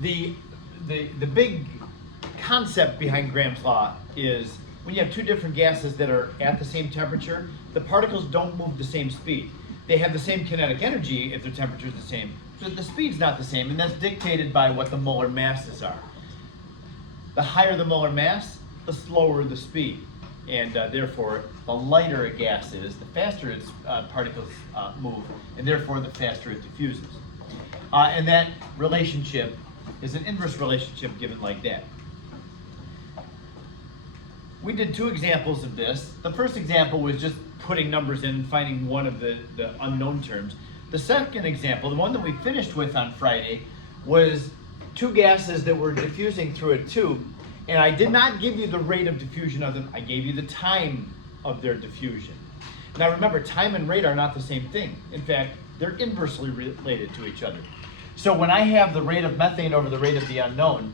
The, the big concept behind Graham's law is when you have two different gases that are at the same temperature, the particles don't move the same speed. They have the same kinetic energy if their temperature is the same, but the speed's not the same, and that's dictated by what the molar masses are. The higher the molar mass, the slower the speed, and therefore the lighter a gas is, the faster its particles move, and therefore the faster it diffuses. And that relationship is an inverse relationship given like that. We did two examples of this. The first example was just putting numbers in and finding one of the unknown terms. The second example, the one that we finished with on Friday, was two gases that were diffusing through a tube, and I did not give you the rate of diffusion of them, I gave you the time of their diffusion. Now remember, time and rate are not the same thing. In fact, they're inversely related to each other. So when I have the rate of methane over the rate of the unknown,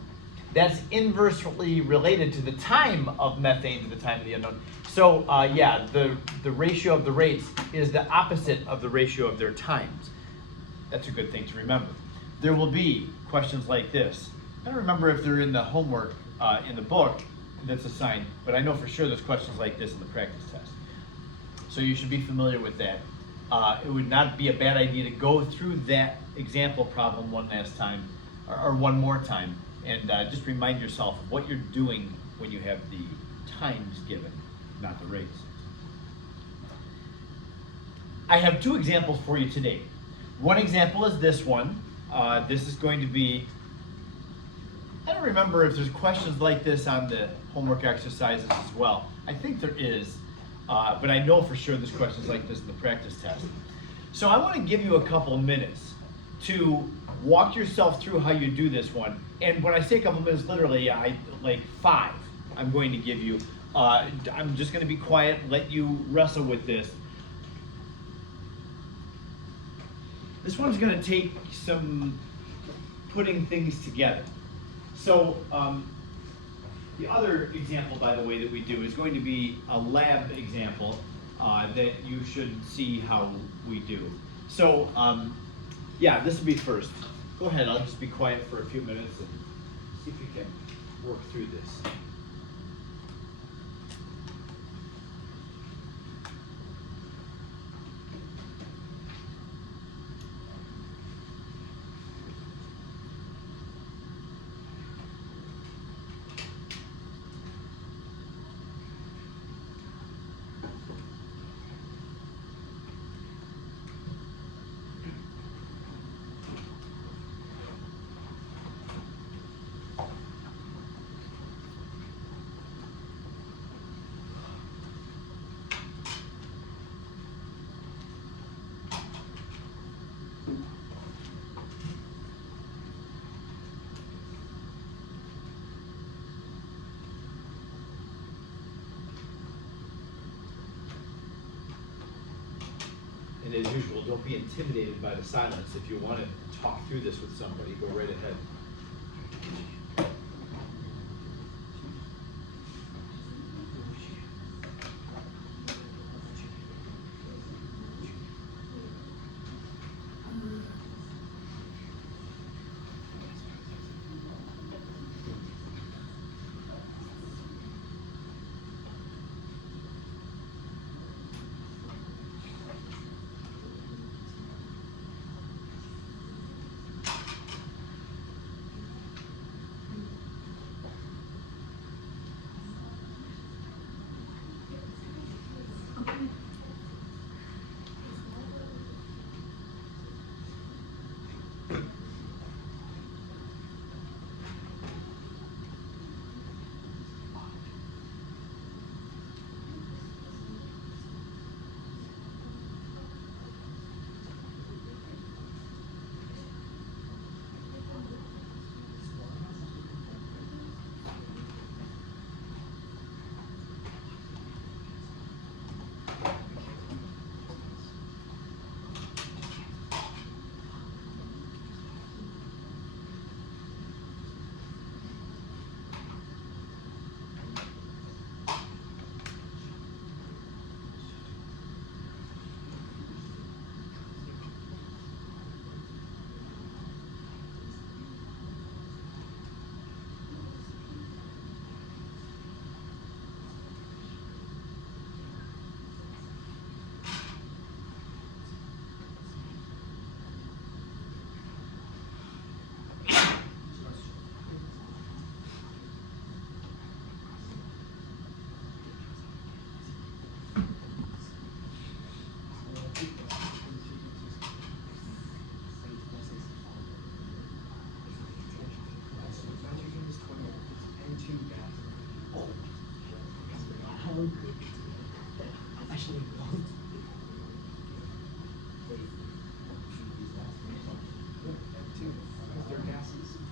that's inversely related to the time of methane to the time of the unknown. So yeah, the ratio of the rates is the opposite of the ratio of their times. That's a good thing to remember. There will be questions like this. I don't remember if they're in the homework in the book that's assigned, but I know for sure there's questions like this in the practice test. So you should be familiar with that. It would not be a bad idea to go through that example problem one last time, or one more time, and just remind yourself of what you're doing when you have the times given, not the rates. I have two examples for you today. One example is this one. This is going to be, I don't remember if there's questions like this on the homework exercises as well. I think there is, but I know for sure there's questions like this in the practice test. So I want to give you a couple of minutes to walk yourself through how you do this one. And when I say a couple of minutes, literally, like 5 I'm going to give you. I'm just going to be quiet, let you wrestle with this. This one's going to take some putting things together. So the other example, by the way, that we do is going to be a lab example that you should see how we do. So yeah, this will be first. Go ahead, I'll just be quiet for a few minutes and see if you can work through this. And as usual, don't be intimidated by the silence. If you want to talk through this with somebody, go right ahead.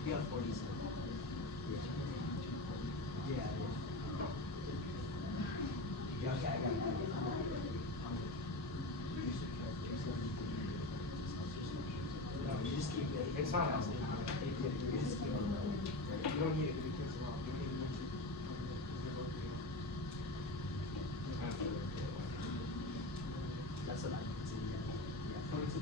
Yeah, 47. Yeah, yeah. Okay, I got it. No, you just keep it. It's not house. You just keep it. You don't need it. That's what I can see. Yeah, 42.54.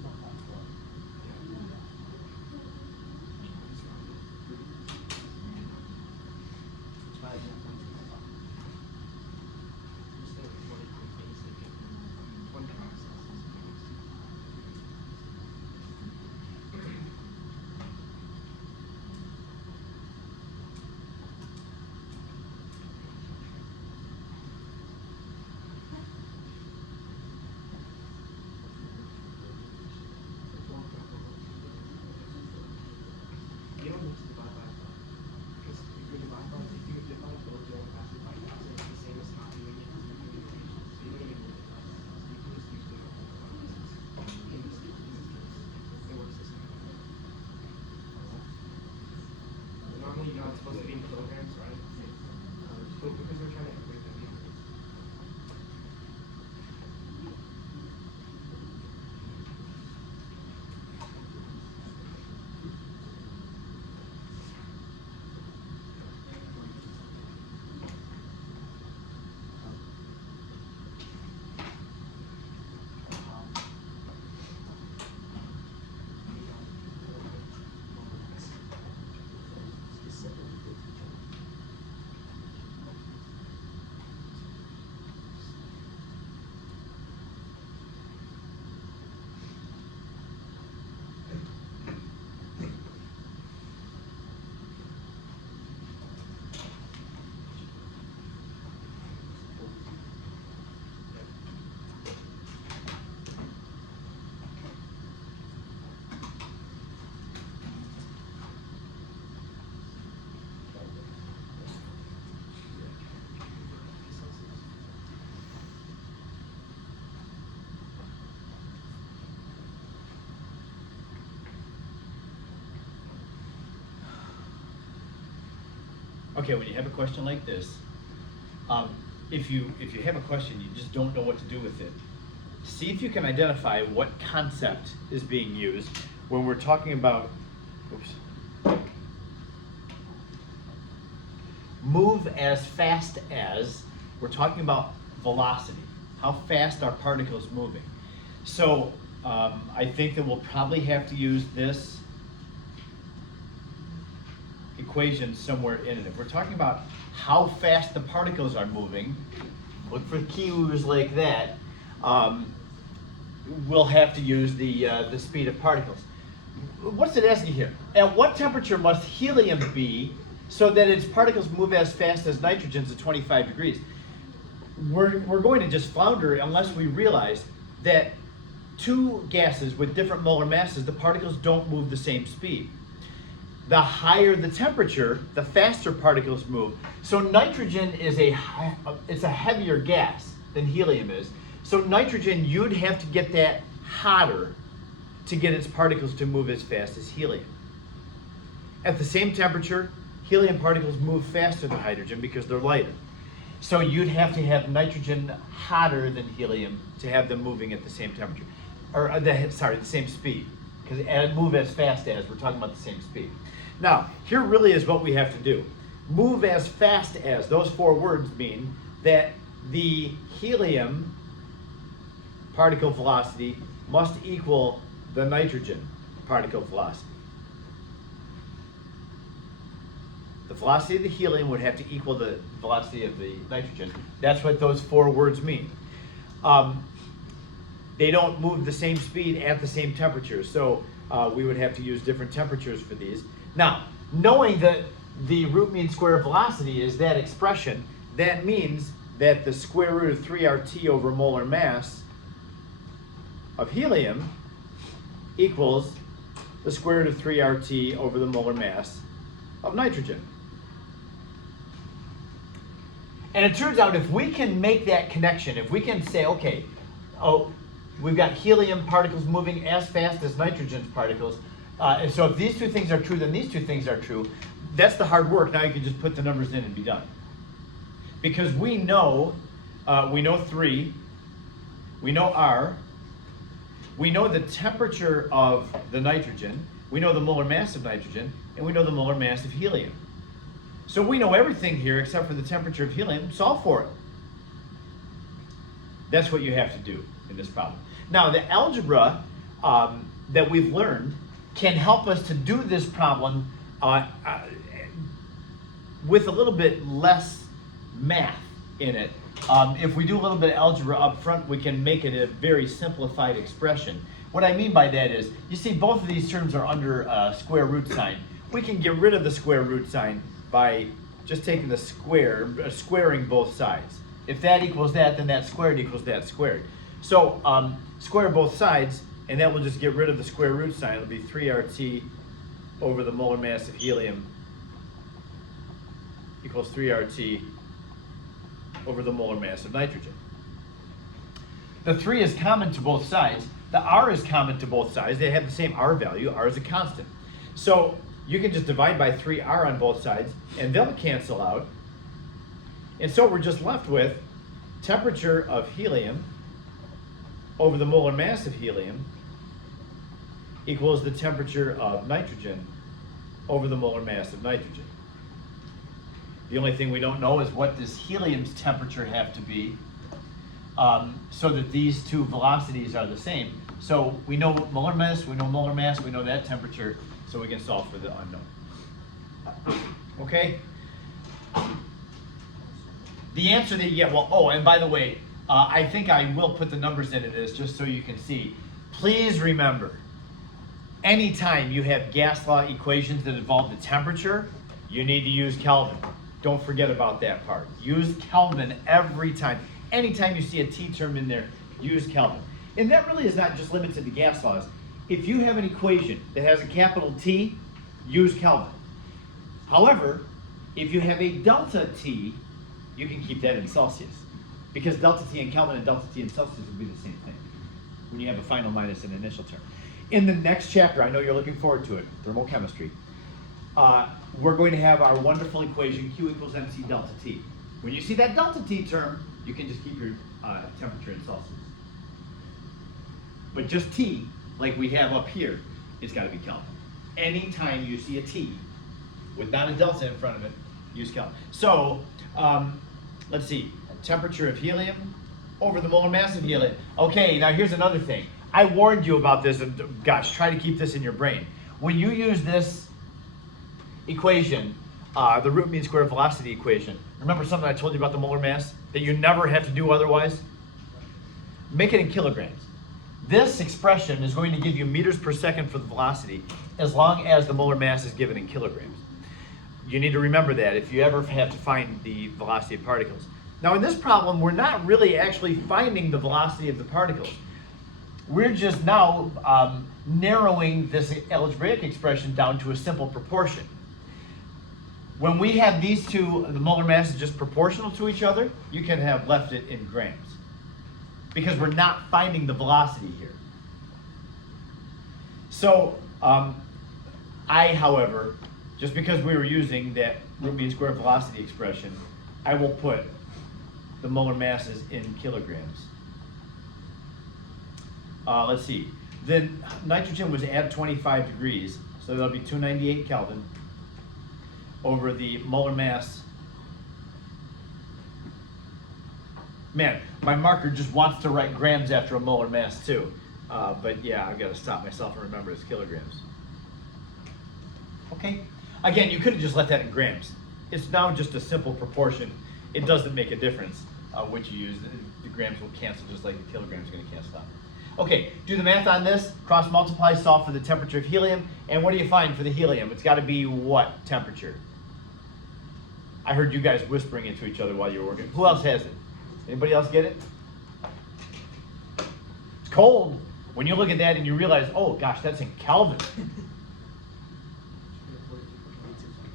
You don't need to divide by 5. Because if you divide both your passes by 1,000, it's the same as not doing it. So you don't even multiply by 1,000. You can just use the in this case, it works the same. Normally you're not supposed to be in kilograms, right? But because we're trying to equate them, Okay, when you have a question like this, if you have a question, you just don't know what to do with it, see if you can identify what concept is being used when we're talking about, move as fast as, we're talking about velocity, how fast are particles moving. So I think that we'll probably have to use this equation somewhere in it. If we're talking about how fast the particles are moving, look for keywords like that. We'll have to use the speed of particles. What's it asking here? At what temperature must helium be so that its particles move as fast as nitrogen's at 25 degrees? We're going to just flounder unless we realize that two gases with different molar masses, the particles don't move the same speed. The higher the temperature, the faster particles move. So nitrogen is it's a heavier gas than helium is. So nitrogen, you'd have to get that hotter to get its particles to move as fast as helium. At the same temperature, helium particles move faster than hydrogen because they're lighter. So you'd have to have nitrogen hotter than helium to have them moving at the same temperature, or the same speed, because move as fast as, we're talking about the same speed. Now, here really is what we have to do. Move as fast as, those four words mean that the helium particle velocity must equal the nitrogen particle velocity. The velocity of the helium would have to equal the velocity of the nitrogen. That's what those four words mean. They don't move the same speed at the same temperature, so we would have to use different temperatures for these. Now, knowing that the root mean square velocity is that expression, that means that the square root of 3RT over molar mass of helium equals the square root of 3RT over the molar mass of nitrogen. And it turns out if we can make that connection, if we can say, okay, we've got helium particles moving as fast as nitrogen particles, And so if these two things are true, then these two things are true. That's the hard work. Now you can just put the numbers in and be done. Because we know 3, we know R, we know the temperature of the nitrogen, we know the molar mass of nitrogen, and we know the molar mass of helium. So we know everything here except for the temperature of helium. Solve for it. That's what you have to do in this problem. Now the algebra that we've learned can help us to do this problem with a little bit less math in it. If we do a little bit of algebra up front, we can make it a very simplified expression. What I mean by that is, you see both of these terms are under a square root sign. We can get rid of the square root sign by just taking the square, squaring both sides. If that equals that, then that squared equals that squared. So square both sides, and that will just get rid of the square root sign. It'll be 3RT over the molar mass of helium equals 3RT over the molar mass of nitrogen. The 3 is common to both sides. The R is common to both sides. They have the same R value. R is a constant. So you can just divide by 3R on both sides, and they'll cancel out. And so we're just left with temperature of helium over the molar mass of helium equals the temperature of nitrogen over the molar mass of nitrogen. The only thing we don't know is what does helium's temperature have to be so that these two velocities are the same. So we know molar mass, we know that temperature, so we can solve for the unknown. Okay? The answer that you get, well, oh, and by the way, I think I will put the numbers into this just so you can see. Please remember, anytime you have gas law equations that involve the temperature, you need to use Kelvin. Don't forget about that part. Use Kelvin every time. Anytime you see a T term in there, use Kelvin. And that really is not just limited to gas laws. If you have an equation that has a capital T, use Kelvin. However, if you have a delta T, you can keep that in Celsius. Because delta T in Kelvin and delta T in Celsius would be the same thing when you have a final minus an initial term. In the next chapter, I know you're looking forward to it, thermochemistry, we're going to have our wonderful equation Q equals MC delta T. When you see that delta T term, you can just keep your temperature in Celsius. But just T, like we have up here, it's got to be Kelvin. Anytime you see a T with not a delta in front of it, use Kelvin. So, let's see, temperature of helium over the molar mass of helium. Okay, now here's another thing. I warned you about this, and gosh, try to keep this in your brain. When you use this equation, the root mean square velocity equation, remember something I told you about the molar mass that you never have to do otherwise? Make it in kilograms. This expression is going to give you meters per second for the velocity as long as the molar mass is given in kilograms. You need to remember that if you ever have to find the velocity of particles. Now in this problem, we're not really actually finding the velocity of the particles. We're just now narrowing this algebraic expression down to a simple proportion. When we have these two, the molar mass is just proportional to each other, you can have left it in grams. Because we're not finding the velocity here. So, however, just because we were using that root mean square velocity expression, I will put the molar masses in kilograms. Let's see. Then nitrogen was at 25 degrees, so that'll be 298 Kelvin over the molar mass. Man, my marker just wants to write grams after a molar mass too. But yeah, I've got to stop myself and remember it's kilograms. Okay? Again, you could have just let that in grams. It's now just a simple proportion. It doesn't make a difference which you use. The grams will cancel just like the kilograms are going to cancel out. Okay, do the math on this. Cross multiply, solve for the temperature of helium. And what do you find for the helium? It's got to be what temperature? I heard you guys whispering it to each other while you were working. Who else has it? Anybody else get it? It's cold. When you look at that and you realize, oh gosh, that's in Kelvin.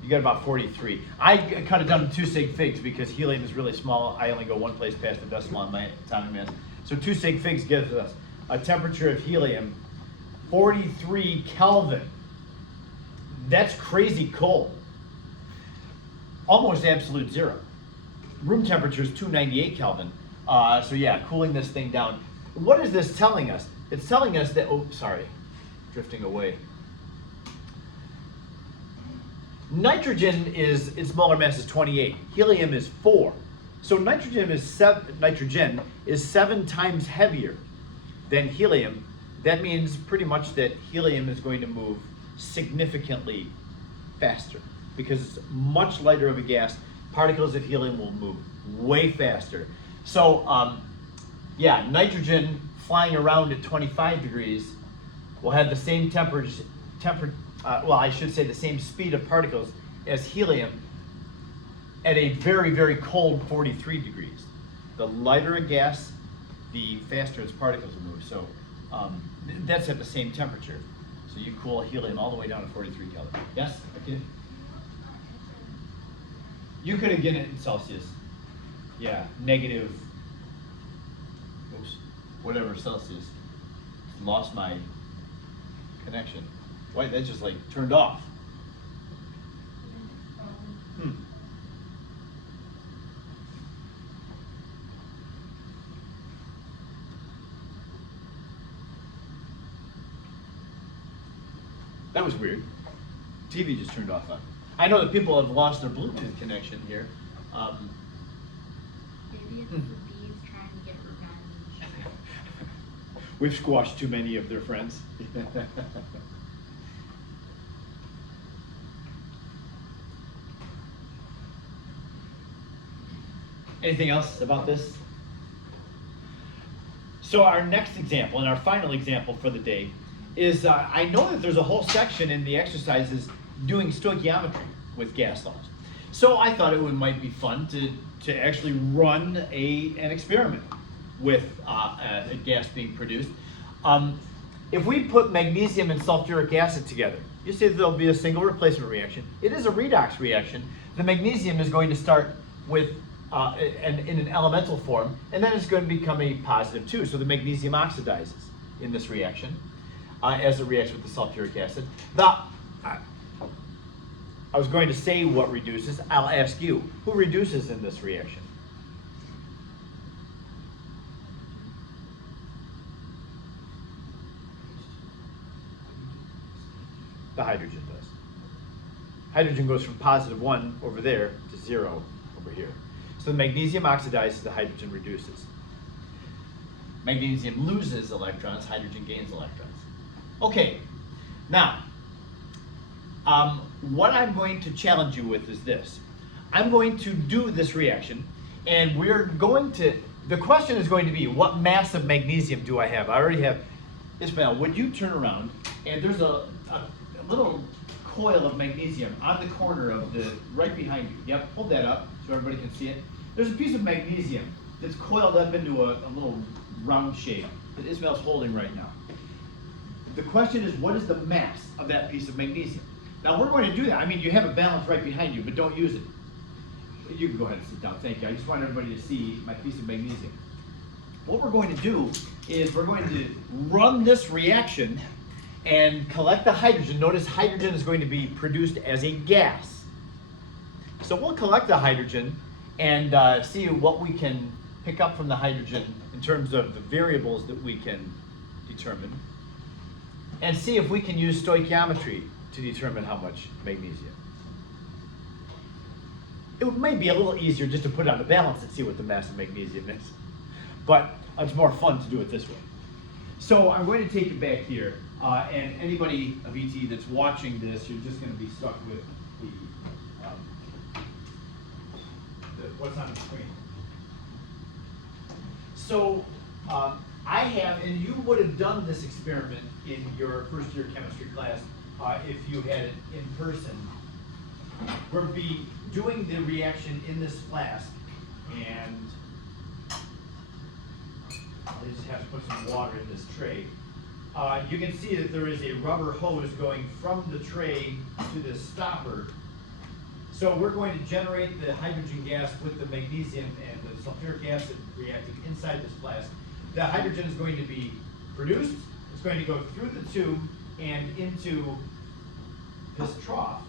You got about 43. I cut it down to 2 sig figs because helium is really small. I only go one place past the decimal on my atomic mass. So 2 sig figs gives us a temperature of helium 43 Kelvin. That's crazy cold. Almost absolute zero. Room temperature is 298 Kelvin. So yeah, cooling this thing down. What is this telling us? It's telling us that, oh, sorry, drifting away. Nitrogen is, its molar mass is 28. Helium is 4. So nitrogen is 7 times heavier than helium. That means pretty much that helium is going to move significantly faster because it's much lighter of a gas. Particles of helium will move way faster. So yeah, nitrogen flying around at 25 degrees will have the same well, I should say the same speed of particles as helium at a very, very cold 43 degrees. The lighter a gas, the faster its particles will move. So that's at the same temperature. So you cool helium all the way down to 43 Kelvin. Yes? Okay. You could again it in Celsius. Yeah, negative, oops, whatever Celsius. Lost my connection. Why, that just like turned off. That was weird. TV just turned off on. I know that people have lost their Bluetooth connection here. Maybe it's the bees trying to get revenge. We've squashed too many of their friends. Anything else about this? So our next example, and our final example for the day, is I know that there's a whole section in the exercises doing stoichiometry with gas laws. So I thought might be fun to actually run an experiment with a gas being produced. If we put magnesium and sulfuric acid together, you see that there'll be a single replacement reaction. It is a redox reaction. The magnesium is going to start with in an elemental form, and then it's going to become a positive 2. So the magnesium oxidizes in this reaction as it reacts with the sulfuric acid. I was going to say what reduces. I'll ask you, who reduces in this reaction? The hydrogen does. Hydrogen goes from positive 1 over there to 0 over here. So the magnesium oxidizes, the hydrogen reduces. Magnesium loses electrons, hydrogen gains electrons. Okay, now, what I'm going to challenge you with is this. I'm going to do this reaction, and the question is going to be, what mass of magnesium do I have? I already have. Ismail, would you turn around, and there's a little coil of magnesium on the corner of right behind you. Yep, hold that up so everybody can see it. There's a piece of magnesium that's coiled up into a little round shape that Ismail's holding right now. The question is, what is the mass of that piece of magnesium? Now we're going to do that. I mean, you have a balance right behind you, but don't use it. You can go ahead and sit down, thank you. I just want everybody to see my piece of magnesium. What we're going to do is we're going to run this reaction and collect the hydrogen. Notice hydrogen is going to be produced as a gas. So we'll collect the hydrogen and see what we can pick up from the hydrogen in terms of the variables that we can determine, and see if we can use stoichiometry to determine how much magnesium. It may be a little easier just to put it on the balance and see what the mass of magnesium is, but it's more fun to do it this way. So I'm going to take you back here, and anybody of ET that's watching this, you're just going to be stuck with what's on the screen. So I have, and you would have done this experiment in your first year chemistry class if you had it in person. We'll be doing the reaction in this flask, and they just have to put some water in this tray. You can see that there is a rubber hose going from the tray to this stopper. So we're going to generate the hydrogen gas with the magnesium and the sulfuric acid reacting inside this flask. The hydrogen is going to be produced. It's going to go through the tube and into the this trough.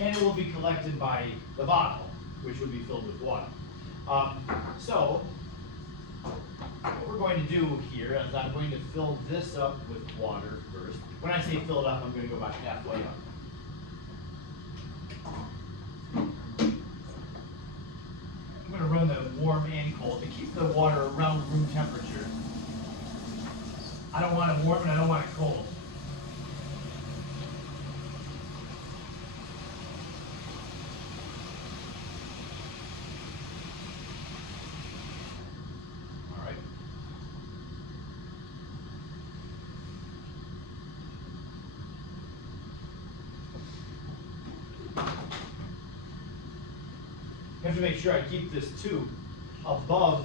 And it will be collected by the bottle, which would be filled with water. So, what we're going to do here is I'm going to fill this up with water first. When I say fill it up, I'm going to go about halfway up. I'm going to run the warm and cold to keep the water around room temperature. I don't want it warm and I don't want it cold. All right. I have to make sure I keep this tube above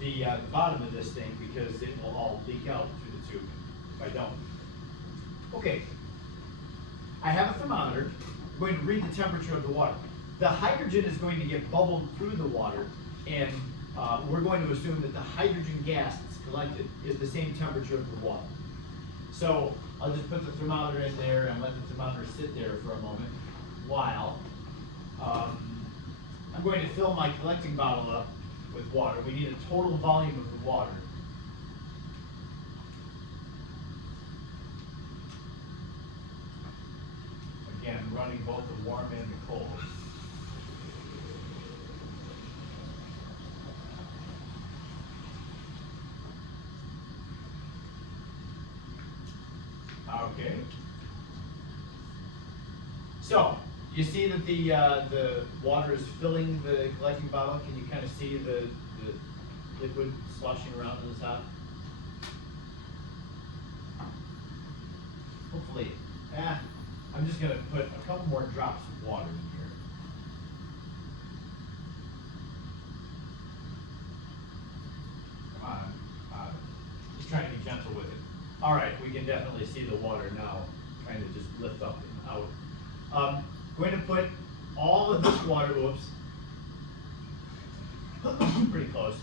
the bottom of this thing because it will all leak out through the tube if I don't. Okay, I have a thermometer. I'm going to read the temperature of the water. The hydrogen is going to get bubbled through the water, and we're going to assume that the hydrogen gas that's collected is the same temperature of the water. So I'll just put the thermometer in there and let the thermometer sit there for a moment while I'm going to fill my collecting bottle up with water. We need a total volume of the water. Again, running both the warm and the cold. Okay. So, you see that the water is filling the collecting bottle. Can you kind of see the liquid sloshing around to the top? Hopefully. I'm just going to put a couple more drops of water in here. Come on. Just trying to be gentle with it. All right, we can definitely see the water now trying to just lift up and out. Going to put all of this water, whoops, pretty close,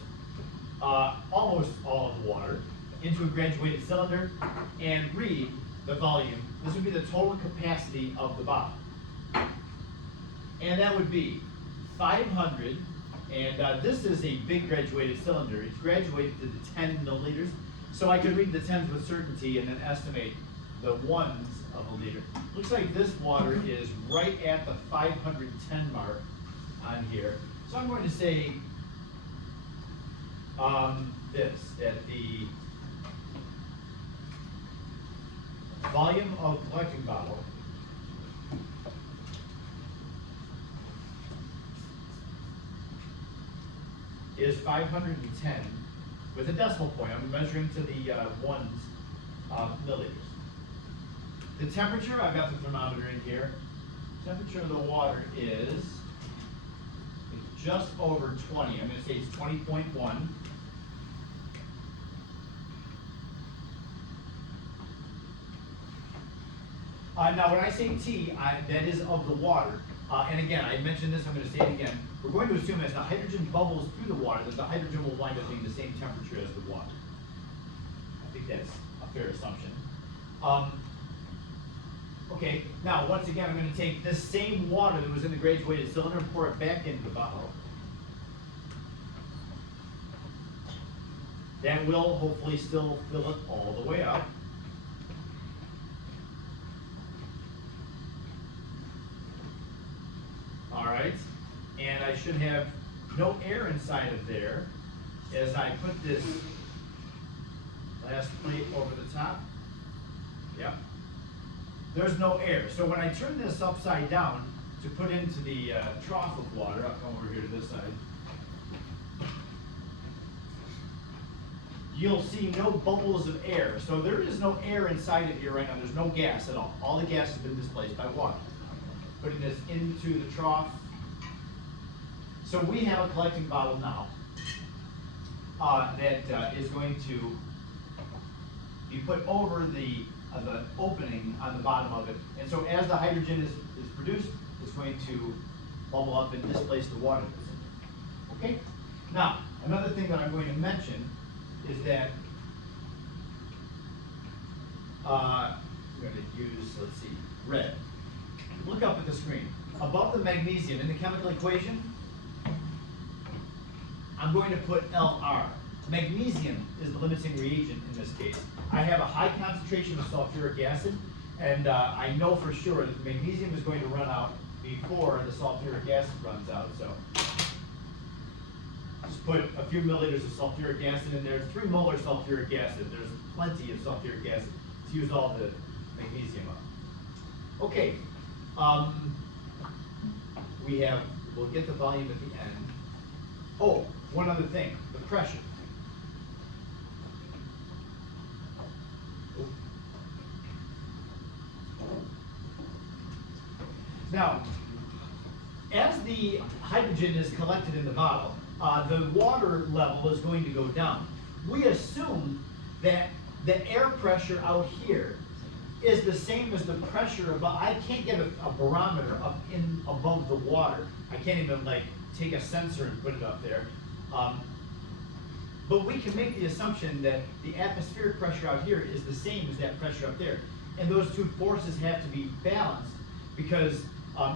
almost all of the water into a graduated cylinder and read the volume. This would be the total capacity of the bottle. And that would be 500, and this is a big graduated cylinder. It's graduated to the 10 milliliters. So I could read the tens with certainty and then estimate the ones of a liter. Looks like this water is right at the 510 mark on here. So I'm going to say that the volume of collecting bottle is 510 with a decimal point. I'm measuring to the ones milliliters. The temperature, I've got the thermometer in here. Temperature of the water is just over 20. I'm going to say it's 20.1. Now when I say T, that is of the water. And again, I mentioned this, I'm going to say it again. We're going to assume as the hydrogen bubbles through the water that the hydrogen will wind up being the same temperature as the water. I think that's a fair assumption. Okay, now once again, I'm going to take this same water that was in the graduated cylinder and pour it back into the bottle. That will hopefully still fill it all the way up. All right, and I should have no air inside of there as I put this last plate over the top. Yep. There's no air. So when I turn this upside down to put into the trough of water, I'll come over here to this side, you'll see no bubbles of air. So there is no air inside of here right now. There's no gas at all. All the gas has been displaced by water. Putting this into the trough. So we have a collecting bottle now that is going to be put over the opening on the bottom of it. And so as the hydrogen is produced, it's going to bubble up and displace the water that's in there. Okay? Now, another thing that I'm going to mention is that I'm gonna use, let's see, red. Look up at the screen. Above the magnesium in the chemical equation, I'm going to put Lr. Magnesium is the limiting reagent in this case. I have a high concentration of sulfuric acid, and I know for sure that magnesium is going to run out before the sulfuric acid runs out, so. Just put a few milliliters of sulfuric acid in there. 3 molar sulfuric acid. There's plenty of sulfuric acid to use all the magnesium up. Okay. We'll get the volume at the end. Oh, one other thing, the pressure. Now, as the hydrogen is collected in the bottle, the water level is going to go down. We assume that the air pressure out here is the same as the pressure above. I can't get a barometer up in above the water. I can't even like take a sensor and put it up there. But we can make the assumption that the atmospheric pressure out here is the same as that pressure up there. And those two forces have to be balanced, because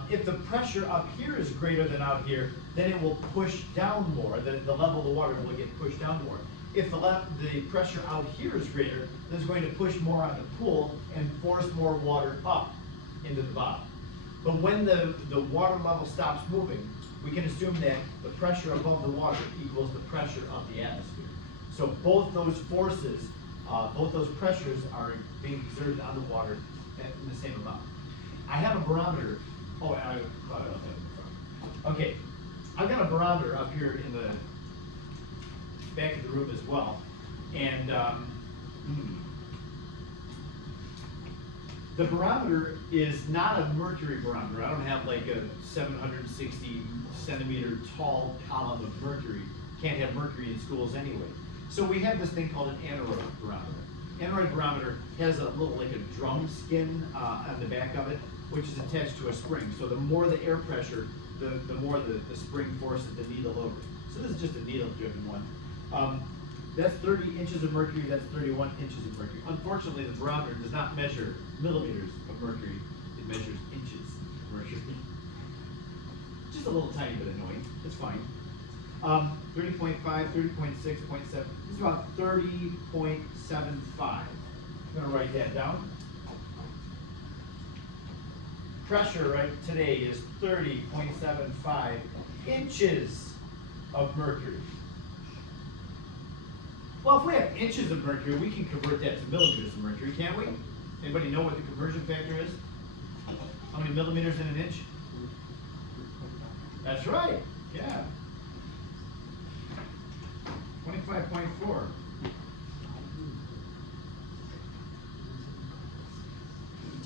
if the pressure up here is greater than out here, then it will push down more. The level of the water will get pushed down more. If the pressure out here is greater, then it's going to push more on the pool and force more water up into the bottom. But when the water level stops moving, we can assume that the pressure above the water equals the pressure of the atmosphere. So both those forces, both those pressures are being exerted on the water in the same amount. I have a barometer. Oh, I thought I was having in front. Okay, I've got a barometer up here in the back of the room as well, and the barometer is not a mercury barometer. I don't have like a 760 centimeter tall column of mercury. Can't have mercury in schools anyway. So we have this thing called an aneroid barometer. Aneroid barometer has a little, like a drum skin on the back of it, which is attached to a spring. So the more the air pressure, the more the spring forces the needle over. So this is just a needle-driven one. That's 30 inches of mercury, that's 31 inches of mercury. Unfortunately, the barometer does not measure millimeters of mercury, it measures inches of mercury. Just a little tiny bit annoying, it's fine. 30.5, 30.6, 0.7, this is about 30.75. I'm gonna write that down. Pressure right today is 30.75 inches of mercury. Well, if we have inches of mercury, we can convert that to millimeters of mercury, can't we? Anybody know what the conversion factor is? How many millimeters in an inch? That's right, yeah. 25.4.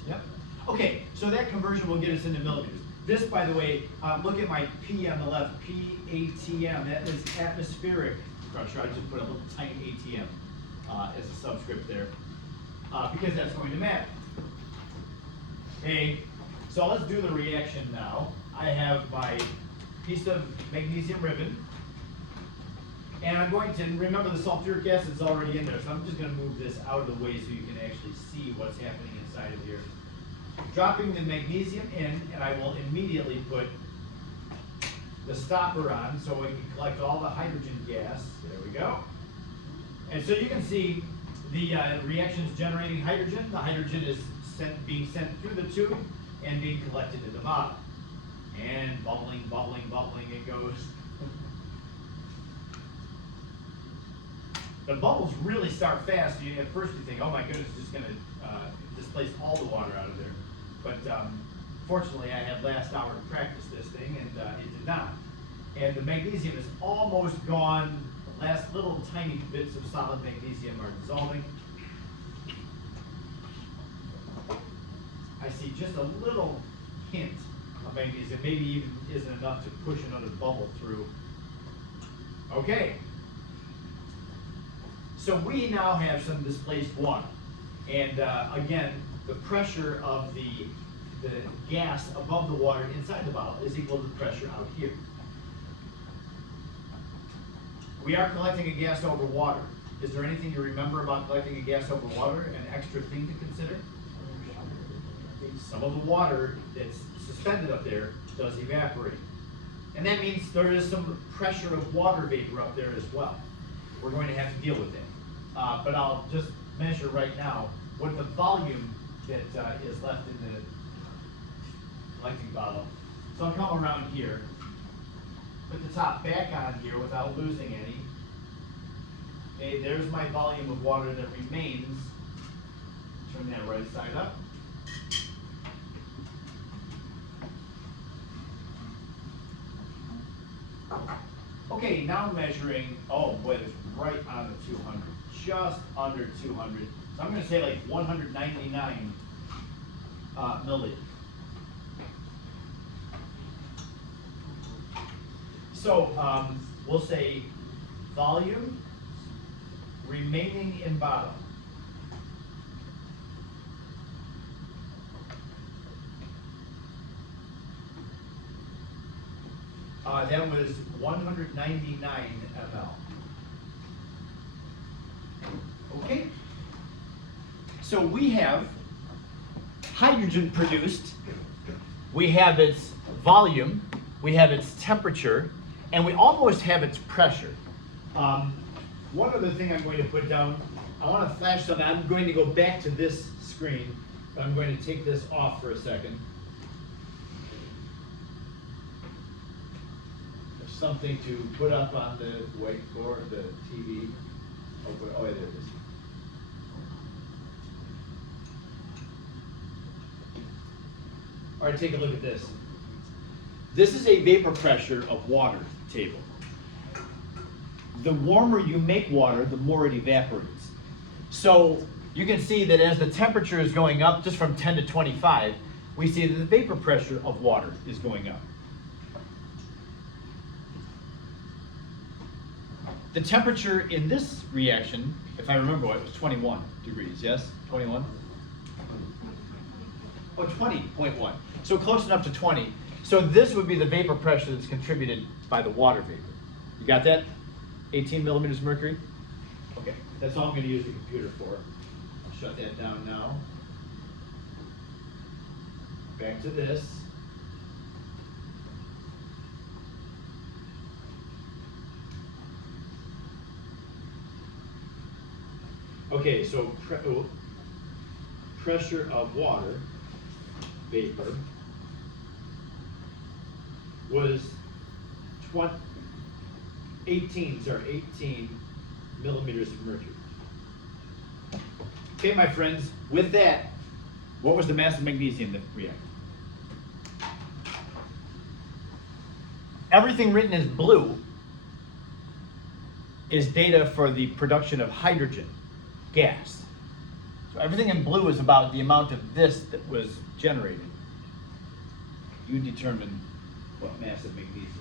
Yep. Okay, so that conversion will get us into millimeters. This, by the way, look at my P on the left, PATM, that is atmospheric pressure. I just put a little tiny ATM as a subscript there, because that's going to matter. Okay, so let's do the reaction now. I have my piece of magnesium ribbon, and I'm going to, remember the sulfuric acid is already in there, so I'm just going to move this out of the way so you can actually see what's happening inside of here. Dropping the magnesium in, and I will immediately put the stopper on so we can collect all the hydrogen gas. There we go. And so you can see the reactions generating hydrogen. The hydrogen is being sent through the tube and being collected in the bottom. And bubbling, bubbling, bubbling it goes. The bubbles really start fast. At first you think, oh my goodness, it's just going to displace all the water out of there. But fortunately, I had last hour to practice this thing, and it did not. And the magnesium is almost gone. The last little tiny bits of solid magnesium are dissolving. I see just a little hint of magnesium, maybe even isn't enough to push another bubble through. Okay. So we now have some displaced water. And again, the pressure of the gas above the water inside the bottle is equal to the pressure out here. We are collecting a gas over water. Is there anything you remember about collecting a gas over water, an extra thing to consider? Some of the water that's suspended up there does evaporate. And that means there is some pressure of water vapor up there as well. We're going to have to deal with that. But I'll just measure right now what the volume that is left in the collecting bottle. So I'll come around here, put the top back on here without losing any. Okay, there's my volume of water that remains. Turn that right side up. Okay, now measuring, oh boy, it's right on the 200, just under 200. So I'm going to say like 199 milliliters. So we'll say volume remaining in bottle. That was 199 ml. Okay? So we have hydrogen produced, we have its volume, we have its temperature, and we almost have its pressure. One other thing I'm going to put down, I want to flash something. I'm going to go back to this screen, but I'm going to take this off for a second. There's something to put up on the whiteboard, the TV. Oh, yeah, there it is. All right, take a look at this. This is a vapor pressure of water table. The warmer you make water, the more it evaporates. So you can see that as the temperature is going up, just from 10 to 25, we see that the vapor pressure of water is going up. The temperature in this reaction, if I remember what, it was 21 degrees, yes? 21? Oh, 20.1. So close enough to 20. So this would be the vapor pressure that's contributed by the water vapor. You got that? 18 millimeters of mercury? Okay, that's all I'm going to use the computer for. I'll shut that down now. Back to this. Okay, so pressure of water, vapor, was 18 millimeters of mercury. Okay, my friends, with that, what was the mass of magnesium that reacted? Everything written in blue is data for the production of hydrogen gas. So everything in blue is about the amount of this that was generated. You determine what mass of magnesium is.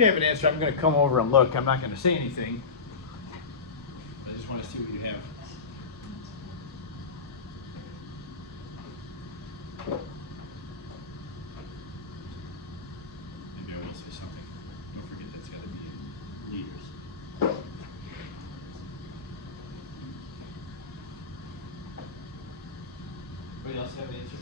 you have an answer, I'm gonna come over and look. I'm not gonna say anything. I just wanna see what you have. Maybe I will say something. Don't forget that's gotta be liters. Anybody else have an answer?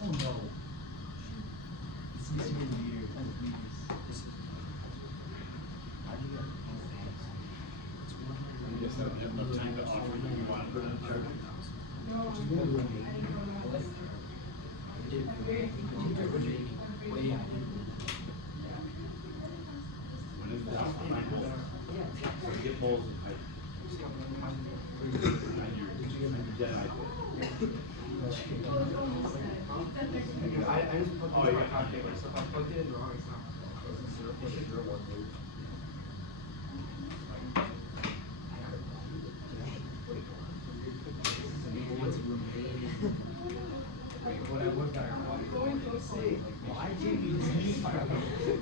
Oh no. It's easier in years. I guess I don't have enough time to offer what you want, but I'm sure. When is that? So get holes in pipe. Dead eye. I just put Oh, the yeah. calculator, so if I plugged it in wrong, it's not. Wait, what I looked at, why did you use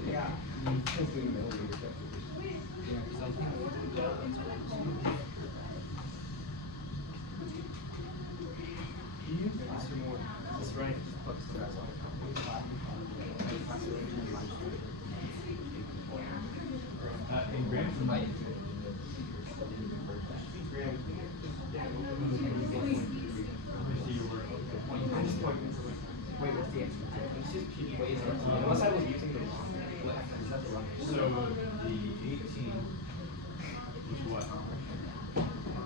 yeah. Yeah, 'cause I think that's right. In grams or might? Wait, what's the answer? It's just P ways unless I was using the wrong one. Is that the wrong So the 18 is what?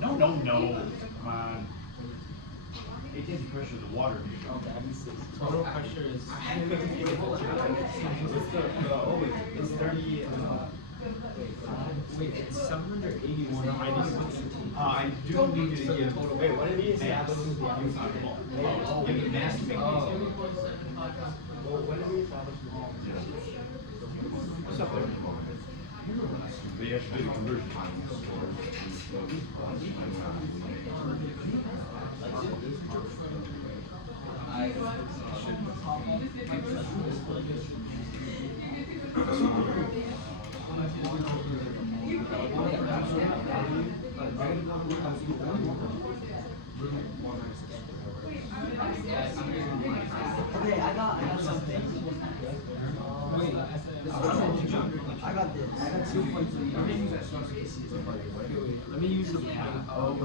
No, come on. 18 is the pressure of the water. Total pressure is. It's 30. Wait, it's 781. I need to put 18. I do need you to give. Wait, what did he say? Mass. Give it mass to make it easier. Well, when did we establish the What's up there? But you have to do the conversion. Okay, I got something. Wait, I got this. I got 2.3. Let me use the pen. Oh,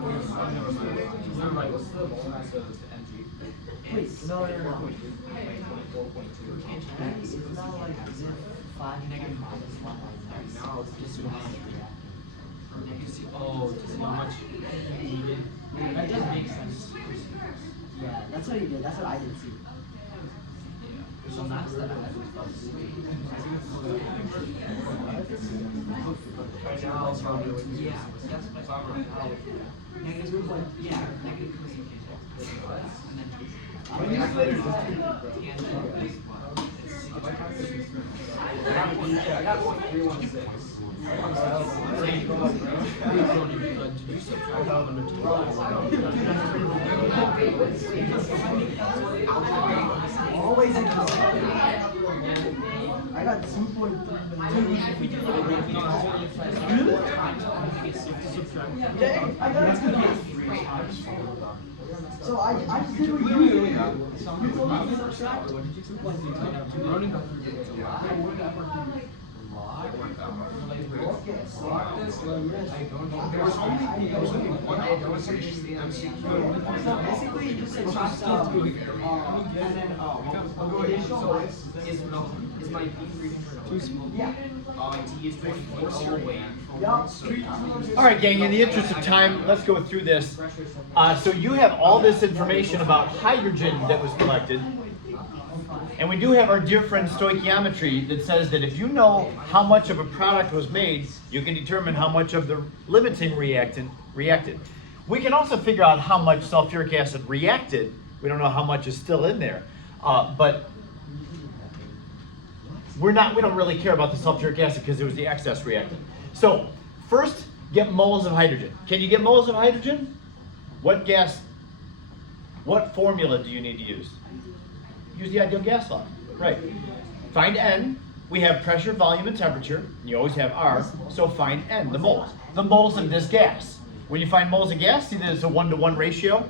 never mind. What's the mass of NG? Wait, no. It's It's not like as if 5 negative minus 1 like now it's just just 1. oh, to see how much needed. That does make sense. Yeah, that's what he did. That's what I did too. So mass that I had. Right now, it's probably like Yeah, that's my favorite. Negative 2. Yeah, negative 2. And then I got 316. Did you subtract out under 2? always in I got 2.3. Yeah, I got 2. So I just did what you did. You told me to subtract 2.3. Running up Basically, you just subtract and then is my B3 too small? yeah. T is 24. Oh wait. All right, gang, in the interest of time, let's go through this. So you have all this information about hydrogen that was collected. And we do have our dear friend stoichiometry that says that if you know how much of a product was made, you can determine how much of the limiting reactant reacted. We can also figure out how much sulfuric acid reacted We don't know how much is still in there. But we don't really care about the sulfuric acid because it was the excess reactant. So first, get moles of hydrogen. Can you get moles of hydrogen? What formula do you need to use? Use the ideal gas law. Right. Find N. We have pressure, volume, and temperature. And you always have R. So find N, the moles. The moles of this gas. When you find moles of gas, see that it's a 1-to-1 ratio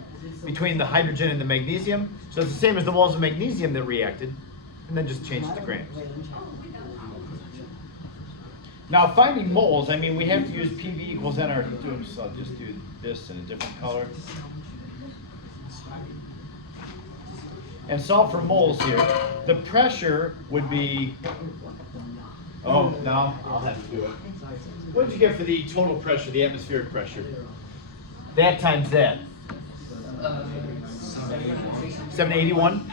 between the hydrogen and the magnesium. So it's the same as the moles of magnesium that reacted. And then just change it to grams. Now finding moles, I mean, we have to use PV equals NR2. So I'll just do this in a different color. And solve for moles here. The pressure would be, oh, no, I'll have to do it. What did you get for the total pressure, the atmospheric pressure? That times that. 781?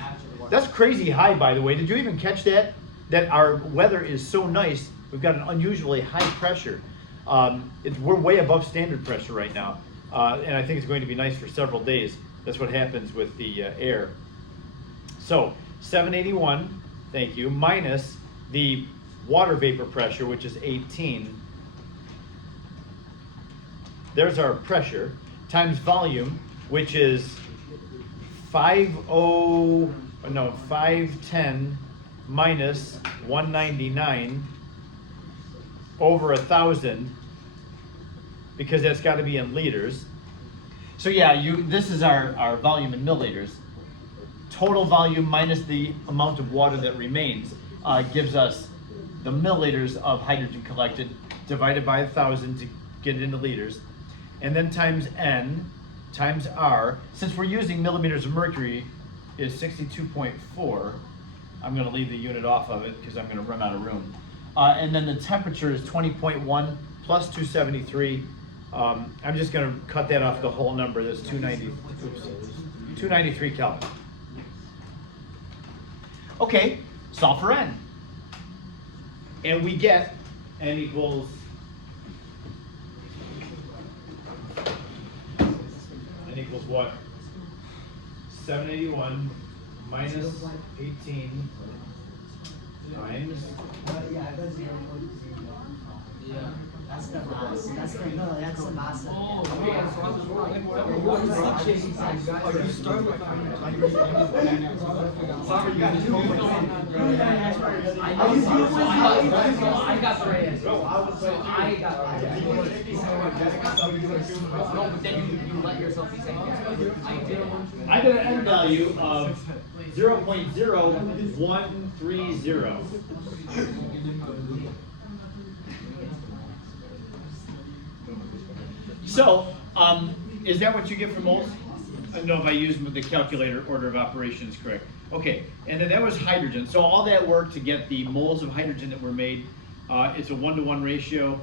That's crazy high, by the way. Did you even catch that? That our weather is so nice, we've got an unusually high pressure. We're way above standard pressure right now. And I think it's going to be nice for several days. That's what happens with the air. So 781, thank you, minus the water vapor pressure, which is 18. There's our pressure, times volume, which is 510 minus 199 over 1,000, because that's got to be in liters. So yeah, this is our volume in milliliters. Total volume minus the amount of water that remains gives us the milliliters of hydrogen collected, divided by 1,000 to get it into liters, and then times N times R. Since we're using millimeters of mercury, is 62.4. I'm going to leave the unit off of it because I'm going to run out of room. And then the temperature is 20.1 plus 273. I'm just going to cut that off the whole number. That's 293 Kelvin. Okay, solve for N. And we get N equals, N equals what? 781 minus 18 times. That's the mass. That's the mass. I got the right answer. No, but then you let yourself be second guessed. I did. I got an N value of 0.0130. So, is that what you get for moles? I don't know if I used the calculator order of operations correct. Okay, and then that was hydrogen. So all that work to get the moles of hydrogen that were made, it's a 1-to-1 ratio.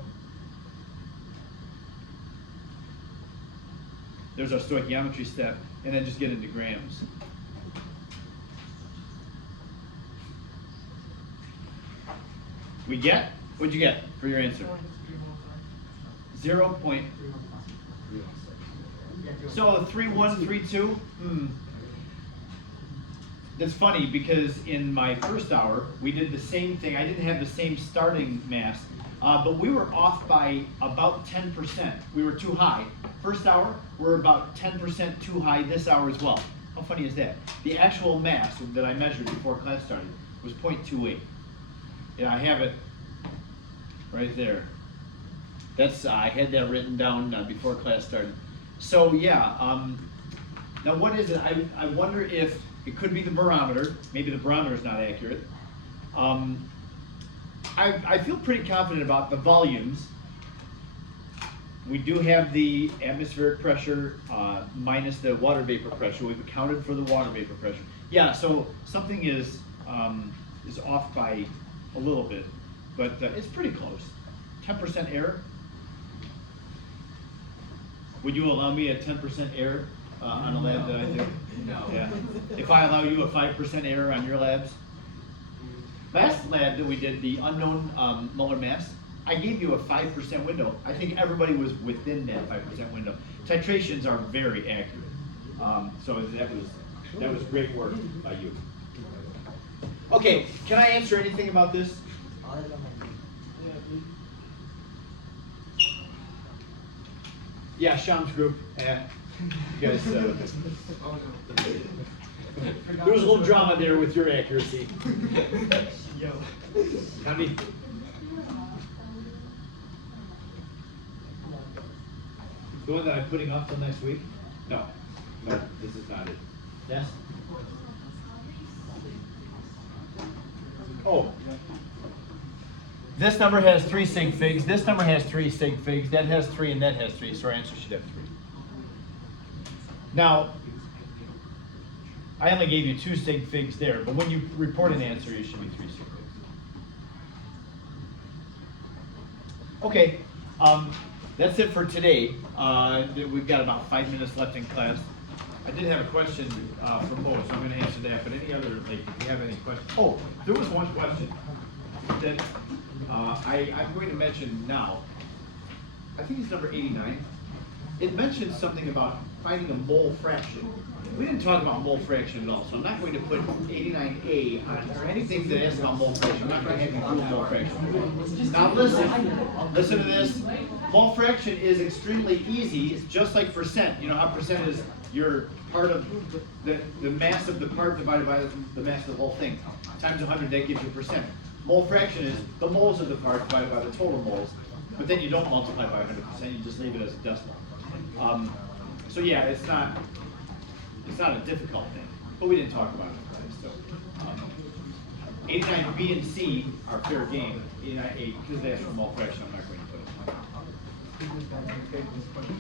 There's our stoichiometry step, and then just get into grams. We get? What'd you get for your answer? 0. So 3132. That's funny because in my first hour we did the same thing. I didn't have the same starting mass, but we were off by about 10%. We were too high. First hour we're about 10% too high. This hour as well. How funny is that? The actual mass that I measured before class started was 0.28. Yeah, I have it right there. That's I had that written down before class started. So yeah, now what is it? I wonder if it could be the barometer. Maybe the barometer is not accurate. I feel pretty confident about the volumes. We do have the atmospheric pressure minus the water vapor pressure. We've accounted for the water vapor pressure. Yeah, so something is off by a little bit, but it's pretty close. 10% error. Would you allow me a 10% error on a lab that I do? No. Yeah. If I allow you a 5% error on your labs? Last lab that we did, the unknown molar mass, I gave you a 5% window. I think everybody was within that 5% window. Titrations are very accurate. So that was That was great work by you. Okay, can I answer anything about this? Yeah, Sham's group. Yeah. You guys, there was a little drama there with your accuracy. Yo. How many? The one that I'm putting off till next week? No, this is not it. Yes? Oh. This number has 3 sig figs, this number has 3 sig figs, that has 3, and that has 3, so our answer should have 3. Now, I only gave you 2 sig figs there, but when you report an answer, it should be 3 sig figs. Okay, that's it for today. We've got about 5 minutes left in class. I did have a question from Bo, so I'm going to answer that. But any other, like, if you have any questions? Oh, there was one question that I'm going to mention now. I think it's number 89. It mentions something about finding a mole fraction. We didn't talk about mole fraction at all, so I'm not going to put 89A on, or anything that asks about mole fraction. I'm not going to have you do mole fraction. Now listen to this. Mole fraction is extremely easy. It's just like percent. You know how percent is your part of the mass of the part divided by the mass of the whole thing. Times 100, that gives you a percent. Mole fraction is the moles of the part divided by the total moles. But then you don't multiply by 100%, you just leave it as a decimal. So yeah, it's not a difficult thing, but we didn't talk about it. So 89B and C are fair game. 89A, because they ask for mole fraction, I'm not going to put it.